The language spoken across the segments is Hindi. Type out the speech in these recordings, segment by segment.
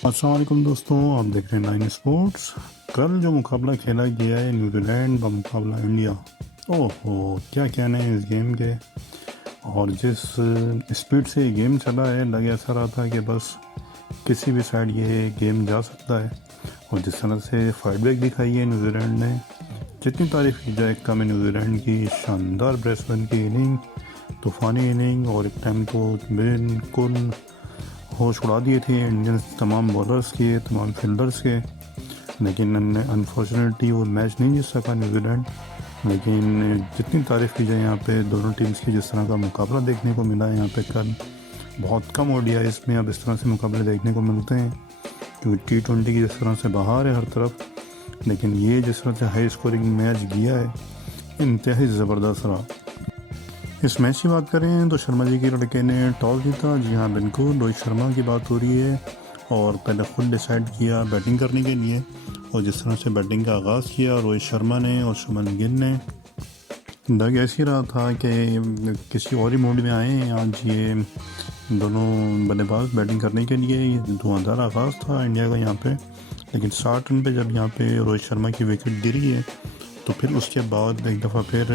अस्सलाम वालेकुम दोस्तों, आप देख रहे हैं नाइन स्पोर्ट्स। कल जो मुकाबला खेला गया है न्यूजीलैंड का मुकाबला इंडिया, ओहो क्या कहना है इस गेम के। और जिस स्पीड से ये गेम चला है, लग ऐसा रहा था कि बस किसी भी साइड ये गेम जा सकता है। और जिस तरह से फाइट बैक दिखाई है न्यूजीलैंड ने, जितनी तारीफ की जाए कम है न्यूजीलैंड की। शानदार ब्रेसबैन की इनिंग, तूफ़ानी इनिंग, और एक टाइम तो बिल्कुल होश उड़ा दिए थे इंडियंस, तमाम बॉलर्स के, तमाम फील्डर्स के। लेकिन अनफॉर्चुनेटली वो मैच नहीं जीत सका न्यूजीलैंड। लेकिन जितनी तारीफ़ की जाए यहाँ पे दोनों टीम्स की, जिस तरह का मुकाबला देखने को मिला है यहाँ पे कल, बहुत कम ओडीआई इसमें अब इस तरह से मुकाबले देखने को मिलते हैं, क्योंकि T20 की जिस तरह से बहार है हर तरफ। लेकिन ये जिस तरह से हाई स्कोरिंग मैच गया है, इंतहाई ज़बरदस्त रहा। इस मैच की बात करें तो शर्मा जी के लड़के ने टॉस जीता। जी हाँ बिल्कुल, रोहित शर्मा की बात हो रही है। और पहले खुद डिसाइड किया बैटिंग करने के लिए, और जिस तरह से बैटिंग का आगाज़ किया रोहित शर्मा ने और शुभमन गिल ने, लग ऐसी रहा था कि किसी और ही मूड में आए हैं आज ये दोनों बल्लेबाज बैटिंग करने के लिए। ये धुआंधार आगाज़ था इंडिया का यहाँ पे। लेकिन 60 रन पे जब यहाँ पे रोहित शर्मा की विकेट गिरी है, तो फिर उसके बाद एक दफ़ा फिर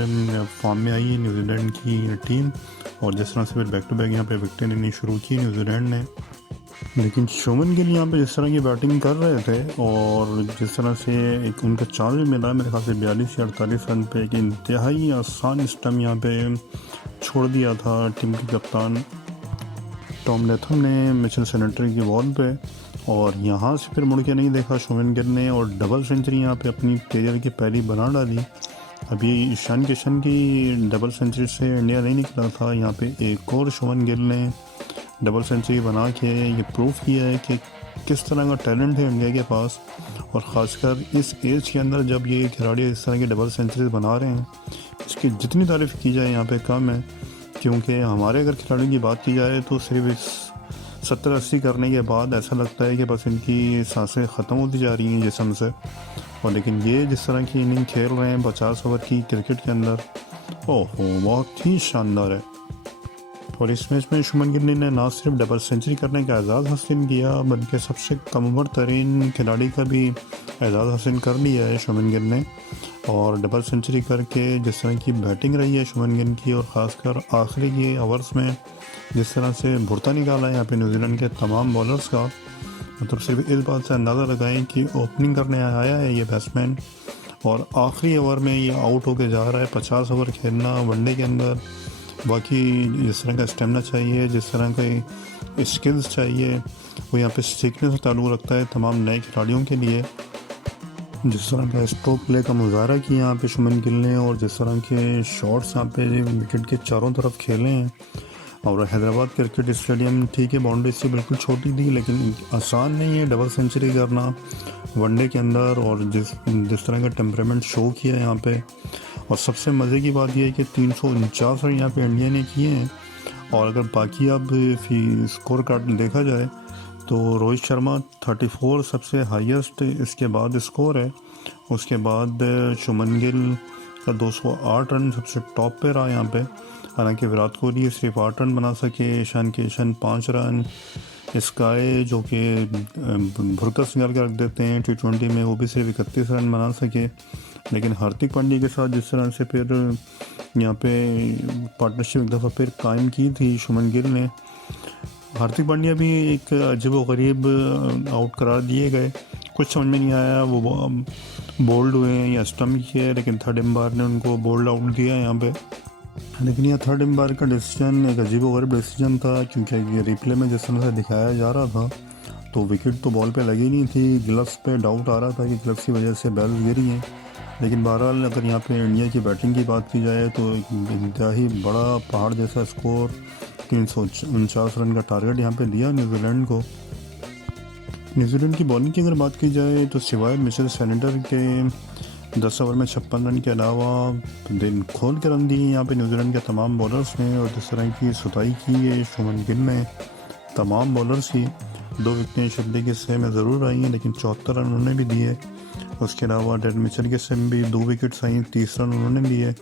फॉर्म में आई न्यूजीलैंड की टीम। और जिस तरह से फिर बैक टू बैक यहाँ पे विकेटें लेनी शुरू की न्यूजीलैंड ने। लेकिन शुभमन गिल यहाँ पे जिस तरह की बैटिंग कर रहे थे, और जिस तरह से एक उनका चांस भी मिला मेरे ख्याल से 42 या 48 रन पे, एक इंतहाई आसान स्टम्प यहाँ पे छोड़ दिया था टीम के कप्तान टॉम लैथम ने मिचेल सैंटनर की बॉल पे। और यहाँ से फिर मुड़ के नहीं देखा शुभमन गिल ने, और डबल सेंचुरी यहाँ पे अपनी करियर की पहली बना डाली। अभी ईशान किशन की डबल सेंचुरी से इंडिया नहीं निकला था, यहाँ पे एक और शुभमन गिल ने डबल सेंचुरी बना के ये प्रूफ किया है कि किस तरह का टैलेंट है इंडिया के पास। और ख़ासकर इस एज के अंदर जब ये खिलाड़ी इस तरह की डबल सेंचुरी बना रहे हैं, इसकी जितनी तारीफ़ की जाए यहाँ पे कम है। क्योंकि हमारे अगर खिलाड़ियों की बात की जाए तो सिर्फ इस 70-80 करने के बाद ऐसा लगता है कि बस इनकी सांसें ख़त्म होती जा रही हैं जिस्म से। और लेकिन ये जिस तरह की इनिंग खेल रहे हैं 50 ओवर की क्रिकेट के अंदर, ओहो बहुत ही शानदार है। और इस मैच में शुभमन गिल ने ना सिर्फ डबल सेंचुरी करने का एजाज़ हासिल किया, बल्कि सबसे कम उम्र तरीन खिलाड़ी का भी एजाज़ हासिल कर लिया है शुभमन गिल ने। और डबल सेंचुरी करके जिस तरह की बैटिंग रही है शुभमन गिल की, और ख़ासकर आखिरी के ओवर्स में जिस तरह से भुरता निकाला है यहाँ पे न्यूजीलैंड के तमाम बॉलर्स का, मतलब सिर्फ इस बात से अंदाज़ा लगाएं कि ओपनिंग करने आया है ये बैट्समैन, और आखिरी ओवर में ये आउट होके जा रहा है। 50 ओवर खेलना वनडे के अंदर, बाकी जिस तरह का स्टेमिना चाहिए, जिस तरह के स्किल्स चाहिए, वो यहाँ पे सीखने से ताल्लुक़ रखता है तमाम नए खिलाड़ियों के लिए। जिस तरह का स्ट्रोक प्ले का मुजाहरा किया यहाँ पे शुभमन गिल ने, और जिस तरह के शॉट्स यहाँ पे विकेट के चारों तरफ खेले हैं। और हैदराबाद क्रिकेट स्टेडियम ठीक है, बाउंड्री से बिल्कुल छोटी थी, लेकिन आसान नहीं है डबल सेंचुरी करना वनडे के अंदर। और जिस तरह का टेम्परामेंट शो किया यहाँ पे। और सबसे मज़े की बात यह है कि 349 रन यहाँ पे इंडिया ने किए हैं। और अगर बाकी अब स्कोर कार्ड देखा जाए तो रोहित शर्मा 34 सबसे हाईएस्ट इसके बाद स्कोर है। उसके बाद शुभमन गिल का 208 रन सबसे टॉप पे रहा यहाँ पे। हालांकि विराट कोहली सिर्फ 8 रन बना सके, ईशान किशन 5 रन, स्काई जो कि भुरकस निकाल के रख देते हैं T20 में, वो भी सिर्फ 31 रन बना सके। लेकिन हार्दिक पांड्या के साथ जिस तरह से फिर यहाँ पे पार्टनरशिप एक दफ़ा फिर कायम की थी शुभमन गिल ने, हार्दिक पांड्या भी एक अजीब व गरीब आउट करार दिए गए। कुछ समझ में नहीं आया, वो बोल्ड हुए या स्टम्प किए, लेकिन थर्ड एम्पायर ने उनको बोल्ड आउट दिया यहाँ पे। लेकिन यह थर्ड एम्पायर का डिसीजन एक अजीब व गरीब डिसीजन था, क्योंकि ये रिप्ले में जिस तरह से दिखाया जा रहा था तो विकेट तो बॉल पे लगी नहीं थी, ग्लव्स पे डाउट आ रहा था कि ग्लव्स की वजह से बैल गिरी हैं। लेकिन बहरहाल अगर यहाँ पे इंडिया की बैटिंग की बात की जाए तो इंतहाई बड़ा पहाड़ जैसा स्कोर 349 रन का टारगेट यहाँ पे दिया न्यूजीलैंड को। न्यूजीलैंड की बॉलिंग की अगर बात की जाए तो सिवाय मिचेल सैंटनर के 10 ओवर में 56 रन के अलावा दिन खोल के रन दिए यहाँ पे न्यूजीलैंड के तमाम बॉलर्स ने। और जिस तरह की सुताई की है शुभमन गिल ने तमाम बॉलर्स की, 2 विकेटें शिबली के हिस्से में ज़रूर आई हैं, लेकिन 74 रन उन्होंने भी दिए। उसके अलावा डेड मिचेल के हिस्से में भी 2 विकेट्स आई, 30 रन उन्होंने दिए।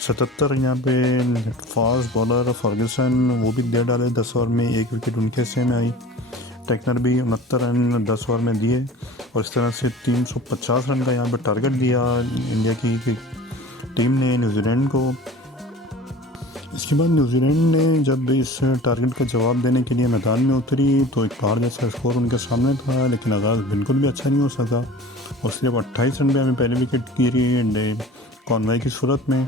77 यहाँ पे फास्ट बॉलर फर्गसन वो भी दे डाले 10 ओवर में, 1 विकेट उनके हिस्से में आई। टेक्नर भी 69 रन 10 ओवर में दिए और इस तरह से 350 रन का यहाँ पर टारगेट दिया इंडिया की टीम ने न्यूजीलैंड को। इसके बाद न्यूजीलैंड ने जब इस टारगेट का जवाब देने के लिए मैदान में उतरी तो एक पहाड़ जैसा स्कोर उनके सामने था, लेकिन आगाज़ बिल्कुल भी अच्छा नहीं हो सका और सिर्फ 28 रन पे हमें पहले विकेट गिरी कॉनवे की सूरत में,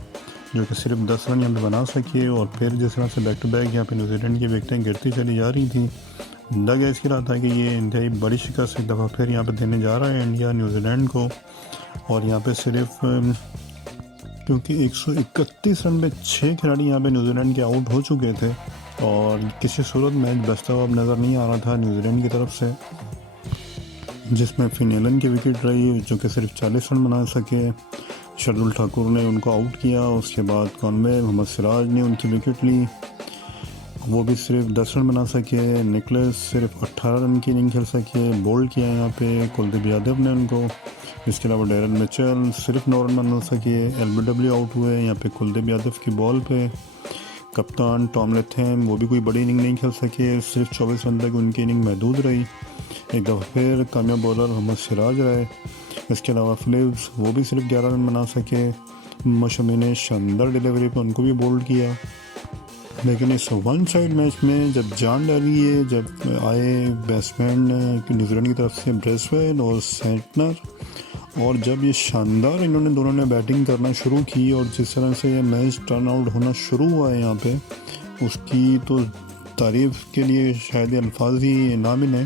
जो कि सिर्फ 10 रन यहाँ पे बना सके। और फिर जिस तरह से बैक टू बैक यहाँ पे न्यूजीलैंड की विकेटें गिरती चली जा रही थी, लग ऐसी रहा था कि ये इंतहाई बड़ी शिकस्त एक दफ़ा फिर यहाँ पे देने जा रहा है इंडिया न्यूजीलैंड को। और यहाँ पे सिर्फ क्योंकि 131 रन पे 6 खिलाड़ी यहाँ पे न्यूजीलैंड के आउट हो चुके थे और किसी सूरत मैच बचता हुआ नज़र नहीं आ रहा था न्यूजीलैंड की तरफ से, जिसमें फिनेलन की विकेट रही जो कि सिर्फ 40 रन बना सके। शार्दुल ठाकुर ने उनको आउट किया, उसके बाद कॉनवे मोहम्मद सिराज ने उनकी विकेट ली, वो भी सिर्फ 10 रन बना सके। निकलस सिर्फ 18 रन की इनिंग खेल सके, बोल्ड किया यहाँ पे कुलदीप यादव ने उनको। इसके अलावा डेरन मिचेल सिर्फ 9 रन बना सके। एलबीडब्ल्यू आउट हुए यहाँ पे कुलदीप यादव की बॉल पे। कप्तान टॉम लेथम वो भी कोई बड़ी इनिंग नहीं खेल सके, सिर्फ 24 रन तक उनकी इनिंग महदूद रही। एक दफ़ा फिर कामयाब बॉलर मोहम्मद सिराज रहे। इसके अलावा फिलिप्स वो भी सिर्फ 11 रन बना सके। मशमी ने शानदार डिलीवरी पर उनको भी बोल्ड किया। लेकिन इस वन साइड मैच में जब जान डाली है, जब आए बैट्समैन न्यूजीलैंड की तरफ से ब्रेसवेल और सेंटनर, और जब ये शानदार इन्होंने दोनों ने बैटिंग करना शुरू की और जिस तरह से ये मैच टर्न आउट होना शुरू हुआ है यहाँ पे, उसकी तो तारीफ़ के लिए शायद अल्फाज ही ना मिले।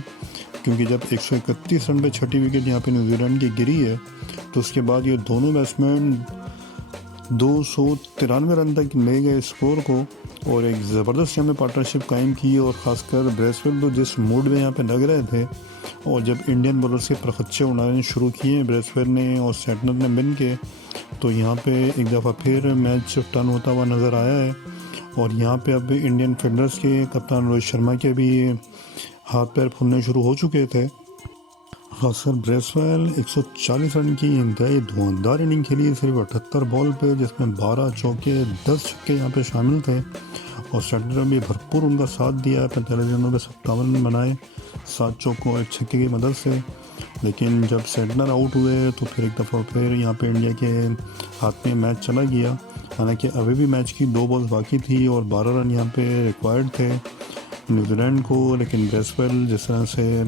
क्योंकि जब 131 रन पे छठी विकेट यहाँ पे न्यूजीलैंड की गिरी है तो उसके बाद ये दोनों बैट्समैन 293 रन तक ले गए स्कोर को और एक ज़बरदस्त यहाँ पे पार्टनरशिप कायम की। और ख़ासकर ब्रेसवेल तो जिस मूड में यहाँ पे लग रहे थे, और जब इंडियन बॉलर्स के परखच्चे उड़ाने शुरू किए ब्रेसवेल ने और सेटनर ने मिल के, तो यहाँ पे एक दफ़ा फिर मैच टर्न होता हुआ नज़र आया है। और यहाँ पे अब इंडियन फील्डर्स के कप्तान रोहित शर्मा के भी हाथ पैर फूलने शुरू हो चुके थे। खासकर ब्रेसवेल 140 रन की इंतहाई धुआंधार इनिंग खेली सिर्फ 78 बॉल पे, जिसमें 12 चौके 10 छक्के यहाँ पे शामिल थे। और सेटनर ने भी भरपूर उनका साथ दिया, 45 रनों पे 57 रन बनाए 7 चौकों और 1 छक्के की मदद से। लेकिन जब सेटनर आउट हुए तो फिर एक दफ़ा फिर यहाँ पे इंडिया के हाथ में मैच चला गया। हालांकि अभी भी मैच की 2 बॉल्स बाकी थी और 12 रन यहाँ पे रिक्वायर्ड थे न्यूजीलैंड को। लेकिन ब्रेसवेल जिस तरह से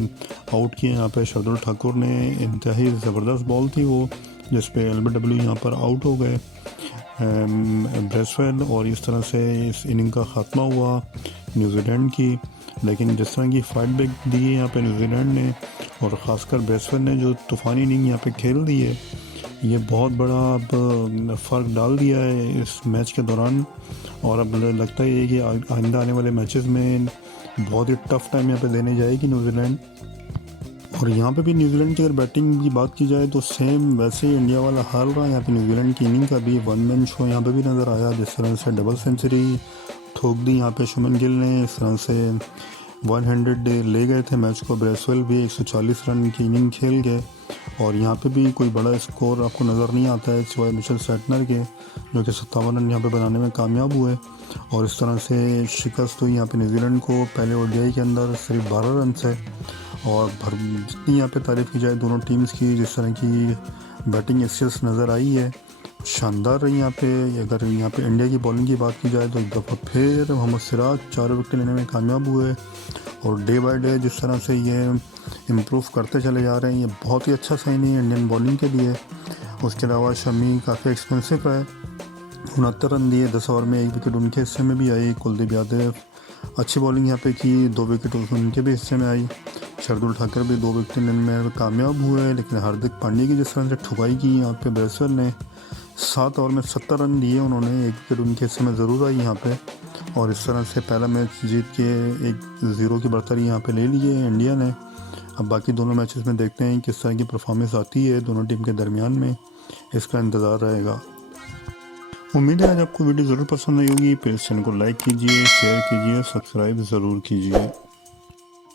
आउट किए यहाँ पे शार्दुल ठाकुर ने, इंतहाई ज़बरदस्त बॉल थी वो, जिस पे एलबीडब्ल्यू यहाँ पर आउट हो गए ब्रेसवेल। और इस तरह से इस इनिंग का ख़ात्मा हुआ न्यूजीलैंड की। लेकिन जिस तरह की फाइट बैक दी है यहाँ पे न्यूजीलैंड ने, और ख़ासकर ब्रेसवेल ने जो तूफ़ानी इनिंग यहाँ पे खेल दी है, ये बहुत बड़ा अब फ़र्क डाल दिया है इस मैच के दौरान। और अब लगता है कि आइंदा आने वाले मैचेस में बहुत ही टफ़ टाइम यहाँ पे देने जाएगी न्यूजीलैंड। और यहाँ पे भी न्यूजीलैंड की अगर बैटिंग की बात की जाए तो सेम वैसे ही इंडिया वाला हाल रहा है। यहाँ पे न्यूजीलैंड की इनिंग का भी वन मैन शो यहाँ पे भी नज़र आया, जिस तरह से डबल सेंचुरी ठोक दी यहाँ पे शुभमन गिल ने, इस तरह से 100 ले गए थे मैच को। ब्रेसवेल भी 140 रन की इनिंग खेल गए और यहाँ पे भी कोई बड़ा स्कोर आपको नज़र नहीं आता है सिवाय मिचेल सेटनर के, जो कि 57 रन यहाँ पे बनाने में कामयाब हुए। और इस तरह से शिकस्त हुई यहाँ पे न्यूजीलैंड को पहले ओडीआई के अंदर सिर्फ 12 रन से। और जितनी यहाँ पे तारीफ़ की जाए दोनों टीम्स की, जिस तरह की बैटिंग स्किल्स नज़र आई है शानदार रही यहाँ पे। अगर यहाँ पे इंडिया की बॉलिंग की बात की जाए तो एक दफ़ा फिर मोहम्मद सिराज 4 विकेट लेने में कामयाब हुए। और डे बाय डे जिस तरह से ये इम्प्रूव करते चले जा रहे हैं, ये बहुत ही अच्छा साइन है इंडियन बॉलिंग के लिए। उसके अलावा शमी काफ़ी एक्सपेंसिव रहे, 69 रन दिए 10 ओवर में, 1 विकेट उनके हिस्से में भी आई। कुलदीप यादव अच्छी बॉलिंग यहाँ पे की, 2 विकेट उनके भी हिस्से में आई। शार्दुल ठाकुर भी 2 विकेट लेने में कामयाब हुए। लेकिन हार्दिक पांड्या की जिस तरह से ठुकाई की यहाँ पे ब्रेसवेल ने, 7 ओवर में 70 रन दिए उन्होंने, 1 विकेट उनके हिस्से में ज़रूर आई यहाँ पे। और इस तरह से पहला मैच जीत के 1-0 की बढ़तरी यहाँ पे ले ली है इंडिया ने। अब बाकी दोनों मैचेस में देखते हैं किस तरह की परफॉर्मेंस आती है दोनों टीम के दरमियान में, इसका इंतज़ार रहेगा। उम्मीद है आज आपको वीडियो ज़रूर पसंद आई होगी। फिर इस चैनल को लाइक कीजिए, शेयर कीजिए, सब्सक्राइब ज़रूर कीजिए।